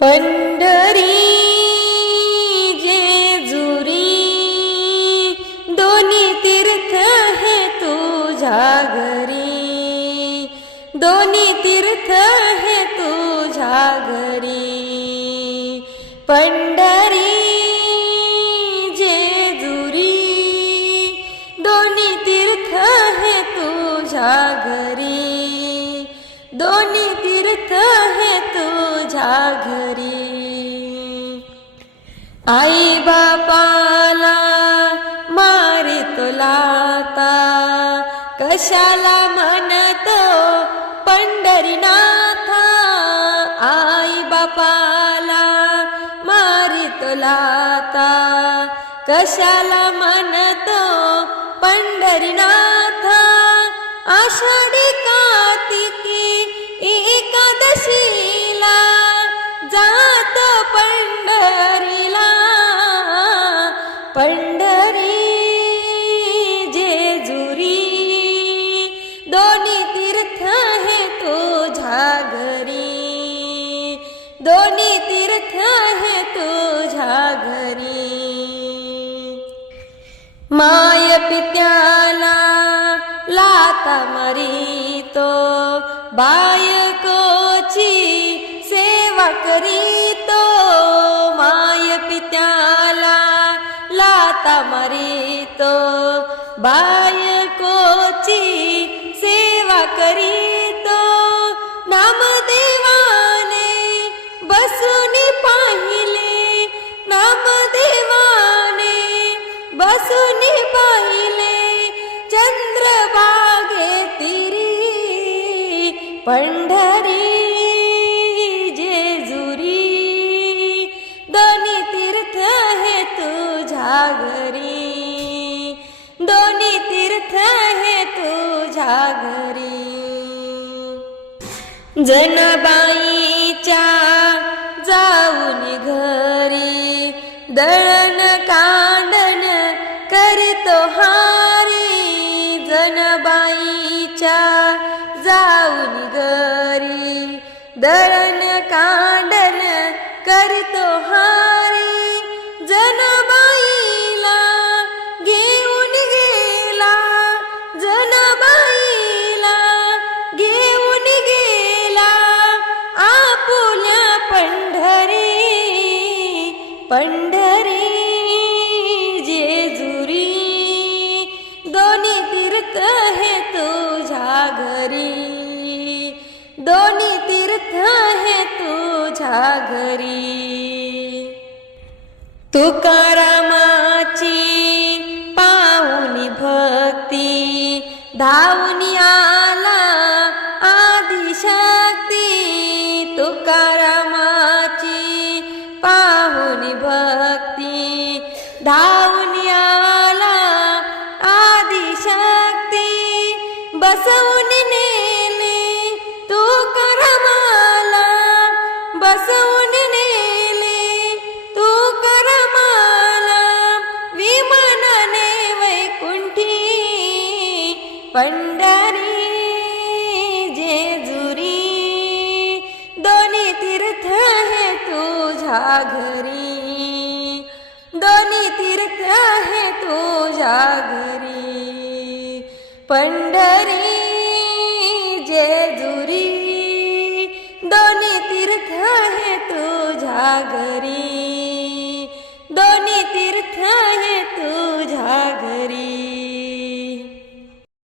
पंढरी जेजुरी दोन्ही तीर्थ हे तुझ्या घरी दोन्ही तीर्थ हे तुझ्या घरी पंढरी जेजुरी दोन्ही तीर्थ हे तुझ्या घरी दोन्ही तीर्थ हे घरी आई बापाला मारे तुलाता कशाला म्हणतो पंढरीनाथा? आई बापाला मारी तुलाता कशाला म्हणतो पंढरीनाथा? आषाढी दोन्ही तीर्थ हे तुझ्या घरी दोन्ही तीर्थ हे तुझ्या घरी माय पित्याला लाता मरीतो बायकोची सेवा करीतो. माय पित्याला लाता मरी तो बाय करीतो. नामदेवाने बसून पाहिले. नामदेवाने बसून पाहिले. चंद्रबागे तिरी पंढरी जेजुरी. दोन्ही तीर्थ हे तुझ्या घरी दोन्ही तीर्थ हे तुझ्या घरी जनबाईच्या जाऊन घरी दळण कांडन करतो हारी. जनबाईच्या जाऊन घरी दळण कांडन करतो हारी. पंढरी जेजुरी दोन्ही तीर्थ हे तुझ्या घरी दोन्ही तीर्थ हे तुझ्या घरी तुकारामाची पाहुनी भक्ती धावनी आला आदिशक्ती. तुकारामा शक्ती बसवून नेले. माला बसवून नेले. तू करमाला विमानाने वैकुंठी. पंढरी जेजुरी दोन्ही तीर्थ हे तुझ्या घरी. दोन्ही तीर्थ हे तुझ्या घरी. पंढरी जेजुरी दोन्ही तीर्थ हे तुझ्या घरी. दोन्ही तीर्थ